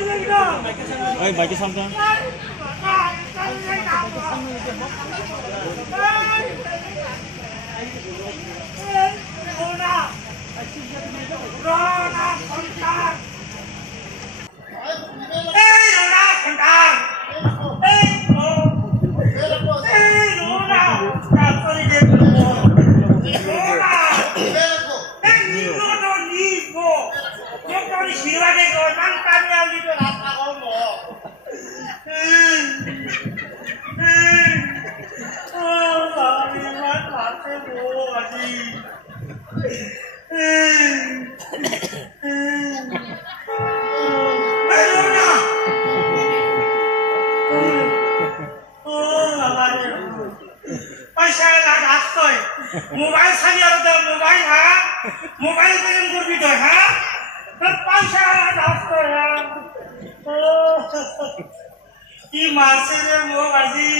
Oi, bagi sampai. Mobile सानी और तो मोबाइल है मोबाइल पे हम गुरबी तो है पैसा रास्ता है की मासे रे मो बाजी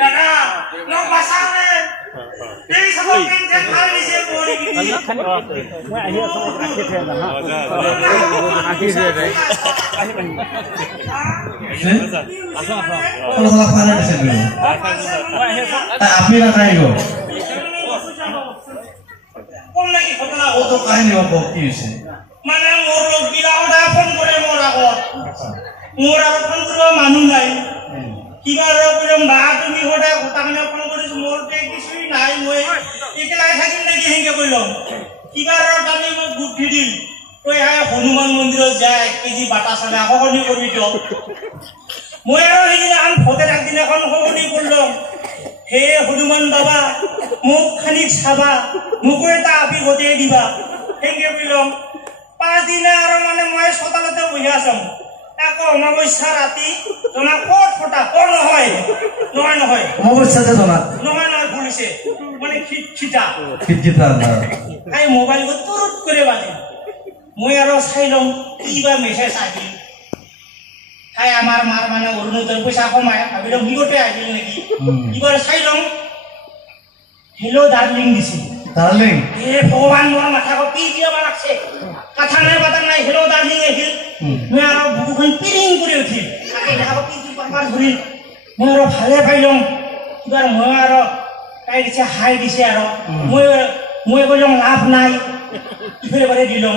दादा नो भाषा रे এই সব টেনশন খালি সে বড়ি কি মই আহি আছো আকি থে না আকি থে রে আসো আসো ওলা খানা দিছে মই আহি আছো আপনি না খাইগো কোন লাগি ঘটনা ও তো কাহিনী হবো কি হইছে মানে মোর লোক বিরাওডা ফোন করে মোর আগত ফোন করব মানু নাই কিবা র কইম বা তুমি ওটা কথাখানে ফোন কৰিছ মোর তে কিছুই নাই মই একলাই থাকিম নাকি হেঙ্গে কইলম কিবা র দামি মই বুদ্ধি দিল কই হায় হনুমান মন্দিৰত যায় 1 কেজি বাটা চালে আকনি কৰিবি তো মই আৰু হেইদিনা আন ফতে একদিন এখন হগনি করলম হে হনুমান বাবা মুখ খানি ছাবা মুকো এটা আপি গতে দিবা হেঙ্গে কইলম 5 দিন আৰু মানে মই সতালতে বহি আছম তাকো অমাবস্যা ৰাতি জনা কোট ফটা কোন নহয় নহয় নহয় অমাবস্যাতে জনা নহয় নহয় ভুলিছে মানে খিটা না আই মোবাইল গো তুরুত করে বাজে মই আৰু চাইলম কিবা মেসেজ আহিল হাই আমার মার মানে অরুণোদয় পয়সা কমায় ভাবিলম হিগতে আহিল নাকি এবার চাইলম হেলো ডার্লিং দিছি ডার্লিং এ ভগবান মোর মাথা কো পি দিয়া লাগছে কথা নাই বাতা নাই হেলো ডার্লিং আহিল মই আৰু বুকুখন পিৰিং কৰে উঠিল তাকে দেখা পি দি পাৰবাৰ ধৰিল মই আৰু ভালে পাইলম এবাৰ মই আৰু তাই দিছে হাই দিছে আৰু মই কইলম লাভ নাই ইফালে বারে দিলম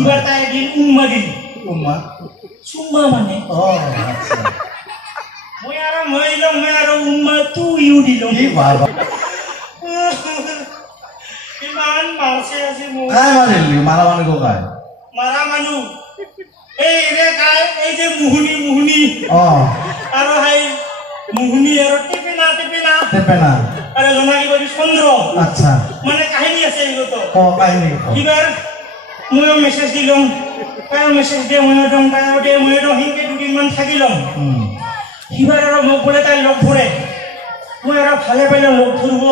এবার তাই দিল উম্মা দিল উম্মা সুম্মা মানে ও আচ্ছা মই আৰু উম্মা তু ইউ দিলম কি বাবা ইমান মারছে আছে মো কাই মারিলি মারা মানে গো কাই মারা মানু এই রে কাই এই যে মুহুনি ও আৰু হাই মুহুনি আৰু টেপেনা আরে জনা কি বলি চন্দ্র আচ্ছা মানে কাহিনী আছে এগো তো ও কাহিনী এবার মই মেসেজ দিলম কাই মেসেজ দে মই দম কাই দে মই তো হিংকে দুদিন মান থাকিলম এবার আৰু মোক বলে তাই লগ ধৰে মই আৰু ভালে পাইলম লগ ধরব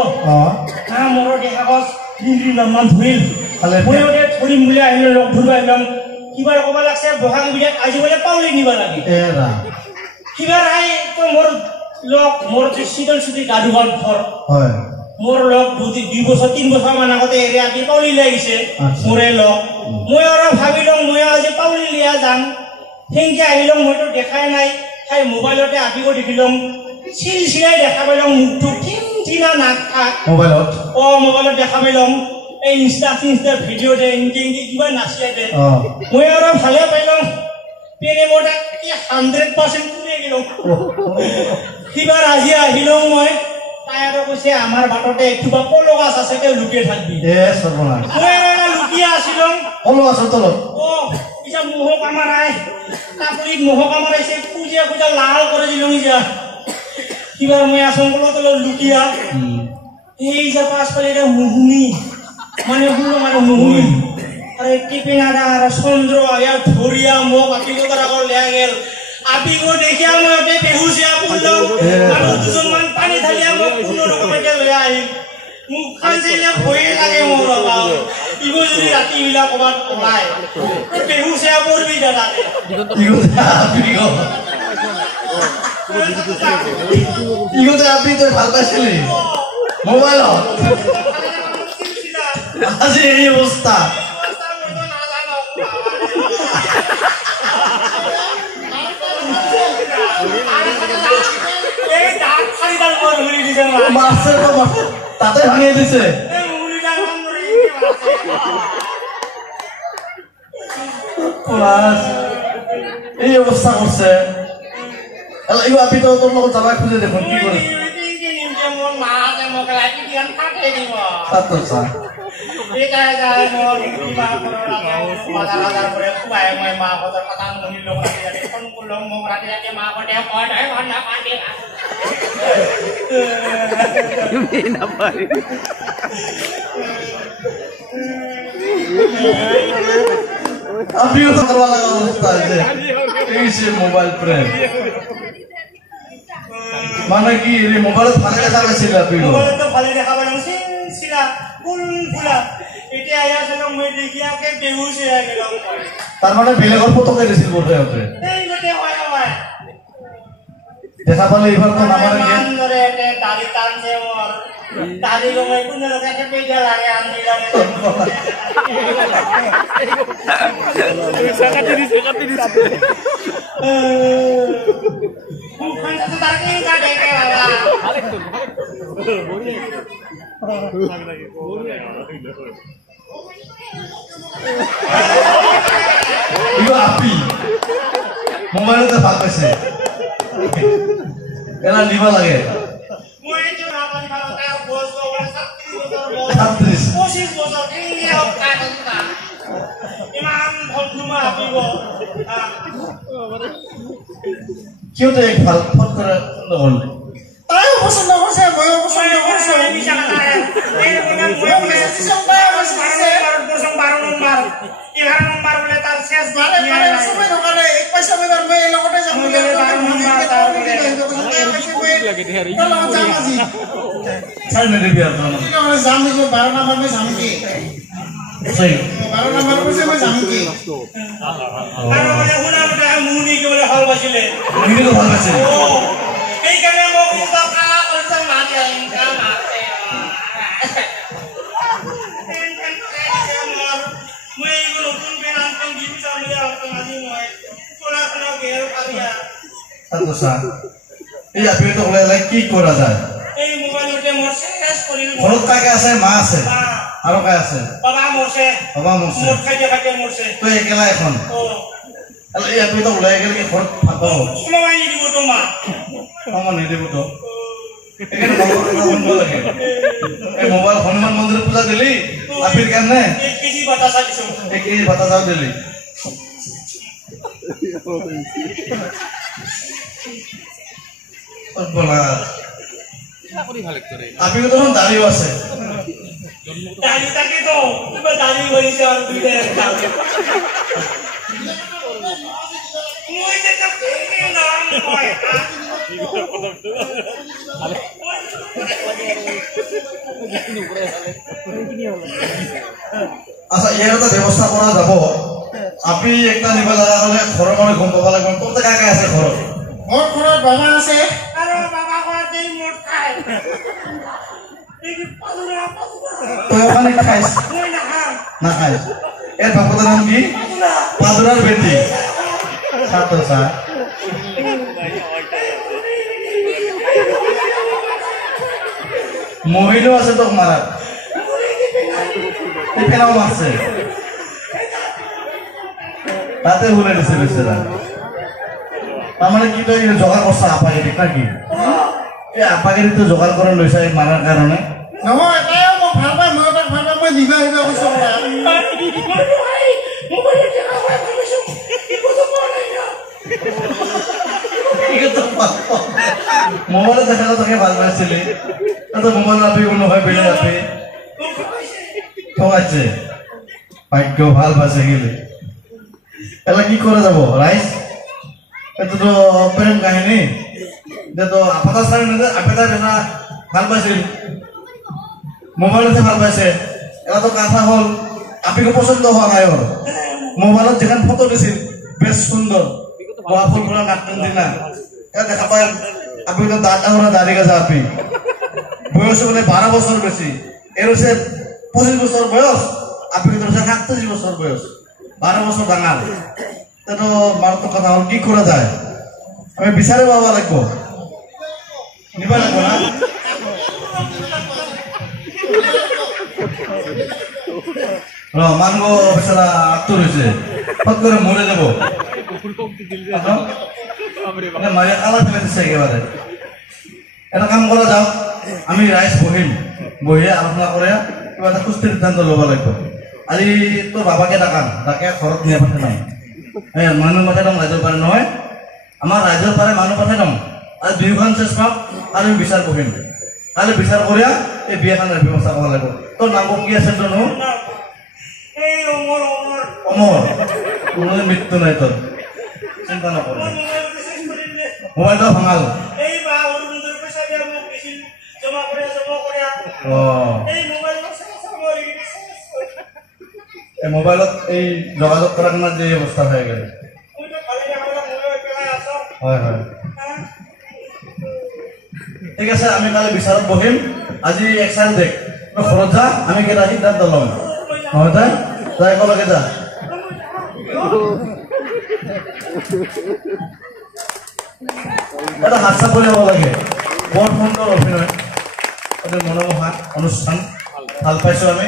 না মোর দেখা গছ দিন মান ধরিল মই ওতে ধরিম বলে আহিল লগ ধরব আইলম কিবা কবা লাগছে বহাগ বিয়াত আজি বলে পাউলি নিবা লাগে এরা কিবা আই তো মোর যে শীতল সুতি গাডুগল ঘর হয় মোর লগ 2 বছর 3 বছর মান আগতে এরে আজি পাউলি লাগিছে মোরে লগ মই আৰু ভাবিলম মই আজি পাউলি লিয়া যাম হেঙ্গে আহিলম মই তো দেখাই নাই তাই মোবাইলতে আপিও দেখিলম সিলসিলাই দেখা পাইলম মুখটো কিনা নাক থাক মোবাইলত দেখা পাইলম এই ইনস্টা ভিডিও দে ইনকে কিবা নাচিয়ে দে মই আৰু ভালে পাইলম পেনে মোটা 100% পুৰে গেল কিবাৰ আজি আহিলো মই তাই আৰু কৈছে আমাৰ বাটতে একটুবা পলো গাছ আছে তে লুকিয়ে থাকবি এ সৰ্বনাশ মই আৰু লুকিয়ে আছিলম পলো গাছৰ তলত ও ইটা মোহ কামাৰাই তাপৰি মোহ কামাৰাইছে পূজা লাল করে দিলম ইয়া কিবার মই আসংকল তলত লুকিয়া এই যে পাস পালে এটা মুহুনি মানে হুলো মানে মুহুনি আরে টিপিনাডা আর চন্দ্র আয়া ধরিয়া মোক আপিগো তারা লেয়া গেল আপিগো দেখিয়া মই ওতে বেহুসিয়া পড়লো আর দুজন মান পানি ঢালিয়া মোক কোনো রকমে লয়া আইল মুখ খাইলে ভয় লাগে মোর বাবা ইগো যদি রাতি বিলা কবাত ওলাই বেহুসিয়া পড়বি দাদা ইগো আপিগো ইগো তো আপনি তো ভাল পাইছিলি মোবাইল আজি এই অবস্থা মারছে তো তাতে ভাঙিয়ে দিছে এই অবস্থা করছে আপনি তো তোর লোক যাবা খুঁজে দেখুন কি করে আপনিও তো করবা লাগা অবস্থা আছে এই সে মোবাইল প্রেম মানে কি এই মোবাইল ফালে দেখা গেছিল আপনি মোবাইল তো ফালে দেখা পালাম সিরা ফুল ফুলা এটা আয়া সব মই দেখিয়াকে বেহুশ হয়ে গেলাম তার মানে বেলেগর ফটো দিছিল বলতে হবে এই গটে হয় হয় দেখা পালে এবার তো নামারে মান ধরে এতে দাড়ি টানছে ওর দাড়ি গমে কোন রকমে পেজা লাগে আনদি লাগে মুখখান তো তাকে কাটে কে বাবা ইগো আপি মোবাইলতে ভাগ পাইছে এলা নিবা লাগে মই তো আমার মাথা বস বলে 36 25 বছর এই কাটটা ইমান বন্ধুমা আপিব কেউ তো এক ভাল ফট করে হল তাই পছন্দ করছে মই পছন্দ করছে এই জায়গা এই মনে মই সবাই বসে 12 নম্বর 11 নম্বর বলে তার শেষ মানে সবাই দোকানে এক পয়সা বেবার মই লগতে যাম চলো যাম আজি সাই না দিবি আর না আমরা যাম দিব 12 নম্বর মে যাম কি সही 12 নম্বর মে যাম কি আর মানে হুনাটা মুনি কে বলে হল বসিলে ভিডিও তো ভালো আছে ও এই কানে মোক তো কালা করছে মাটি ইনকা মারতে মই এগুলো নতুন পেন আনতাম দিবি সামনে আসতাম আজি মই কোলা কোলা গেল কালিয়া আচ্ছা এই আপনি তো বলে কি করা যায় এই মোবাইলতে মোর শেষ করিল ঘরত কাকে আছে মা আছে আর কাকে আছে বাবা মোরছে বাবা মরছে মোর খাইতে খাইতে মোরছে তো একলা এখন ও এই আপনি তো বলে গেলে কি ঘরত থাকো সময় দিব তো মা আমার নেই দেব তো এখানে বন্ধ লাগে এই মোবাইল হনুমান মন্দিরে পূজা দিলি আপনি কেন 1 কেজি বাতাসা দিছো 1 কেজি বাতাসা দিলি বলা আপনি তো তখন দাঁড়িয়ে আছে দাড়ি থাকে তো তুমি দাড়ি হইছে আর দুইটা একটা মই তো কেন নাম কই আচ্ছা এর তো ব্যবস্থা করা যাব আপনি একটা নিবা লাগা হলে ঘরের মানে গম পাবা লাগবে কত কাকে আছে ঘর মোর ঘৰত বাবা আছে আরে বাবা কইতে মোট খায় এই পাদুরা তো ওখানে খাইস মই না না খাইস এর ভক্তর নাম কি পাদুরার বেটি ছাত্র স্যার মহিলাও আছে তো মারা পেনাও মারছে তাতে ভুলে দিছে বেচারা তার মানে কি তো জোগাড় করছে আপাগিরি নাকি এই আপাগিরি তো জোগাড় করে লৈছে মারার কারণে নহয় এটাই মোক ভাল পাই মই তাক ভাল পাই মই দিবা আহিবা কৈছো মোবাইলে দেখা তোকে ভাল পাইছিলি তো মোবাইল আপনি কোনো হয় বেড়ে আপনি ঠকাচ্ছে ভাগ্য ভাল পাইছে গেলে এলা কি করে যাব রাইস এটা তো প্রেম কাহিনী এটা তো আপাতা সারি না আপাতা বেনা ভাল পাইছিল মোবাইলতে ভাল পাইছে এটা তো কথা হল আপনি পছন্দ হওয়া নাই ওর মোবাইলত যেখানে ফটো দিছিল বেশ সুন্দর গোলাপ ফুল পুরা নাটন দিনা এটা দেখা পায় আপনি তো দাঁড়া দাঁড়িয়ে গেছে আপনি বয়স বলে 12 বছর বেশি এর হচ্ছে 25 বছর বয়স আপনি তো 37 বছর বয়স 12 বছর ডাঙাল তো মারাত্মক কথা হল কি করা যায় আমি বিচারে বাবা লাগবো নিবা লাগবো না মানব বেচারা আত্মর হয়েছে ফট করে মরে যাব মারিয়া কালা ফেলে দিচ্ছে একেবারে এটা কাম করা যাও আমি রাইজ বহিম বহিয়ে আলোচনা করে কিবা এটা সুস্থির সিদ্ধান্ত ল'ব লাগিব আজি তোৰ বাবাকে ডাকাম তাকে ঘৰত নিয়া পঠাই নাই মানুহ পঠাই দম ৰাইজৰ পাৰে নহয় আমাৰ ৰাইজৰ পাৰে মানুহ পঠাই দম আজি বিহুখন চেষ্টা পাম আৰু বিচাৰ বহিম কালি বিচাৰ কৰি এই বিয়াখনৰ ব্যৱস্থা কৰিব লাগিব তোৰ নাম কি আছে তোৰ নো অমৰ কোনো মৃত্যু নাই তোৰ চিন্তা নকৰ মোবাইলটা ভাঙাল মোবাইলত এই যোগাযোগ কৰাৰ কাৰণে যে অৱস্থা হৈ গ'ল হয় হয় ঠিক আছে আমি কালি বিচাৰত বহিম আজি একচাইড দেখ ঘৰত যা আমি কেইটা সিদ্ধান্ত ল'ম নহয় তাই তই একেলগে যা এটা হাত চাপৰি হ'ব লাগে বৰ সুন্দৰ অভিনয় মনোমোহা অনুষ্ঠান ভাল পাইছো আমি